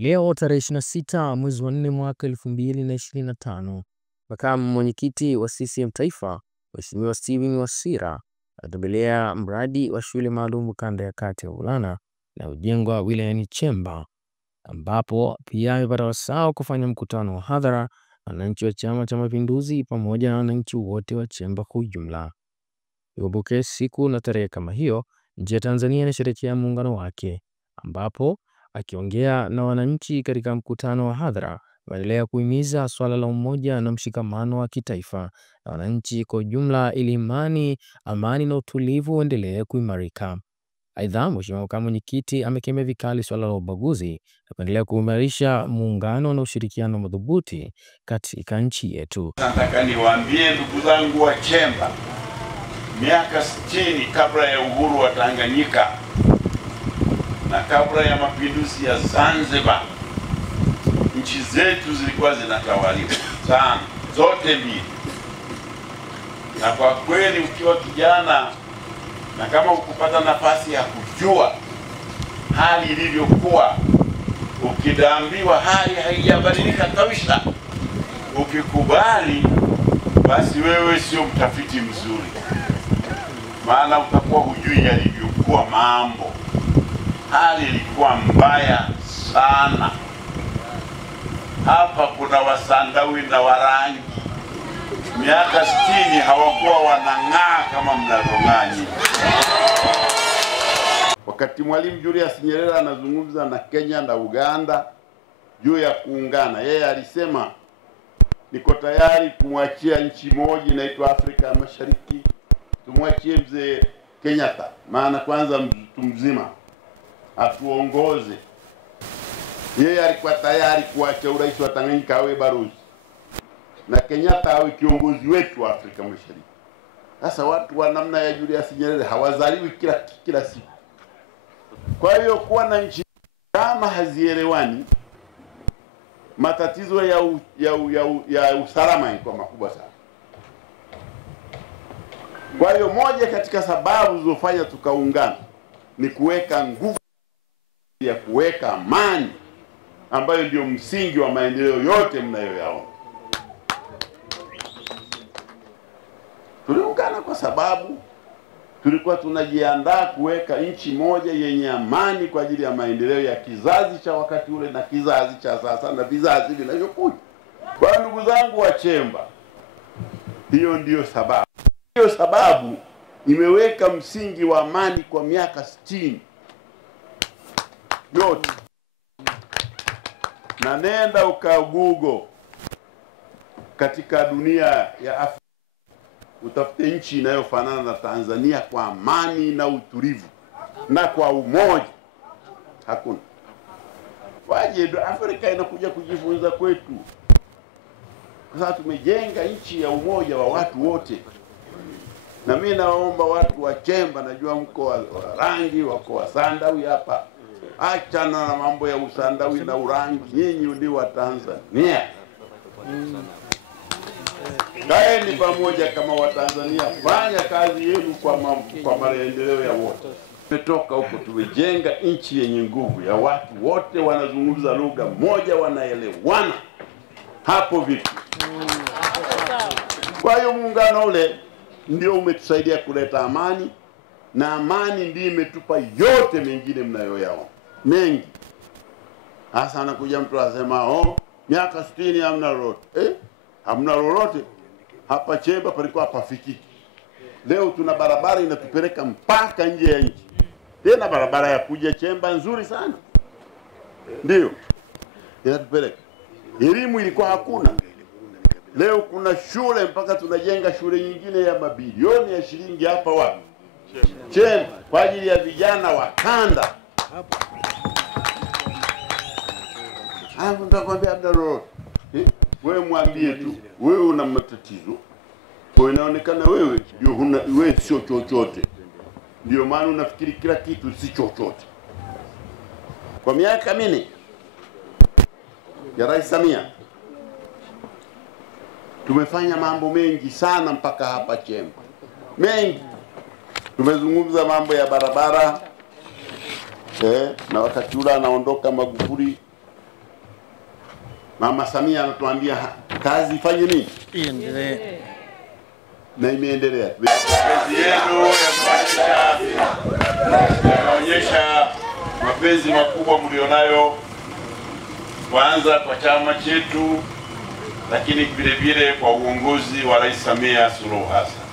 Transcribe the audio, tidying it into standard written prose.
Leo tarehe 26 mwezi wa 4 mwaka 2025, makamu mwenyekiti wa CCM Taifa, Mheshimiwa Steven Wasira atembelea mradi wa shule maalum kanda ya kati ya Wavulana na ujengwa wilayani Chemba, ambapo pia amepata wasaa kufanya mkutano wa hadhara na wananchi wa Chama cha Mapinduzi pamoja na wananchi wote wa Chemba kwa ujumla. Ikumbuke siku na tarehe kama hiyo nchi ya Tanzania inasherehekea muungano wake, ambapo akiongea na wananchi katika mkutano wa hadhara anaendelea kuhimiza swala la umoja na mshikamano wa kitaifa na wananchi kwa ujumla ili amani na utulivu uendelee kuimarika. Aidha, Mheshimiwa Makamu Mwenyekiti amekemea vikali swala la ubaguzi na kuendelea kuimarisha muungano na ushirikiano madhubuti katika nchi yetu. Nataka niwaambie ndugu zangu wa Chemba, miaka 60 kabla ya uhuru wa Tanganyika na kabla ya mapinduzi ya Zanzibar, nchi zetu zilikuwa zinatawaliwa sana zote mbili. Na kwa kweli ukiwa kijana na kama ukupata nafasi ya kujua hali ilivyokuwa, ukidambiwa hali haijabadilika kabisa, ukikubali, basi wewe sio mtafiti mzuri, maana utakuwa hujui yalivyokuwa mambo. Hali ilikuwa mbaya sana. Hapa kuna Wasandawi na Warangi, miaka 60 hawakuwa wanang'aa kama mnavyong'aa nyinyi. Wakati Mwalimu Julius Nyerere anazungumza na Kenya na Uganda juu ya kuungana, yeye alisema niko tayari kumwachia nchi moja inaitwa Afrika ya Mashariki, tumwachie mzee Kenyatta, maana kwanza mtu mzima atuongoze. Yeye alikuwa tayari kuacha urais wa Tanganyika awe balozi na Kenyatta awe kiongozi wetu wa Afrika Mashariki. Sasa watu wa namna ya Julius Nyerere hawazaliwi kila siku. Kwa hiyo kuwa na nchi kama hazielewani, matatizo ya usalama yako makubwa sana. Kwa hiyo moja katika sababu zilizofanya tukaungana ni kuweka nguvu ya kuweka amani, ambayo ndio msingi wa maendeleo yote mnayoyaona. Tuliungana kwa sababu tulikuwa tunajiandaa kuweka nchi moja yenye amani kwa ajili ya maendeleo ya kizazi cha wakati ule na kizazi cha sasa na vizazi vinavyokuja. Kwa ndugu zangu wa Chemba, hiyo ndiyo sababu. Hiyo sababu imeweka msingi wa amani kwa miaka 60 yote. Na nenda Google katika dunia ya Afrika, utafute nchi inayofanana na Tanzania kwa amani na utulivu na kwa umoja. Hakuna. Waje Afrika inakuja kujifunza kwetu. Sasa tumejenga nchi ya umoja wa watu wote. Na mimi naomba watu wa Chemba, najua mko wa Rangi, wako wa Sandawi hapa, achana na mambo ya Usandawi na Urangi, nyinyi ndio wa Tanzania. Kaeni pamoja kama wa Tanzania, fanya kazi yenu kwa maendeleo ya wote. Tumetoka huko, tumejenga nchi yenye nguvu ya watu wote wanazungumza lugha moja, wanaelewana. Hapo vipi? Kwa hiyo muungano ule ndio umetusaidia kuleta amani, na amani ndio imetupa yote mengine mnayoyaona mengi. Hasa anakuja mtu asema miaka 60 hamna lolote. Hamna lolote. Hapa Chemba palikuwa hapafikiki. Leo tuna barabara inatupeleka mpaka nje ya nchi. Tena barabara ya kuja Chemba nzuri sana. Ndio inatupeleka. Elimu ilikuwa hakuna. Leo kuna shule, mpaka tunajenga shule nyingine ya mabilioni ya shilingi hapa wapi? Chemba, kwa ajili ya vijana wa kanda. Hapo nitakwambia Abdallah, wewe mwambie tu, wewe una matatizo. Kwa inaonekana wewe wewe sio chochote. Ndio maana unafikiri kila kitu si chochote. Kwa miaka 4 ya Rais Samia tumefanya mambo mengi sana mpaka hapa Chemba. Mengi. Tumezungumza mambo ya barabara, na wakati ule anaondoka Magufuli Mama Samia anatuambia kazi ifanye nini? Iendelee. Na imeendelea. Kazi yenu ya kuhakikisha afya inaonyesha mapenzi makubwa mlionayo, kwanza kwa chama chetu, lakini vile vile kwa uongozi wa Rais Samia Suluhu Hassan.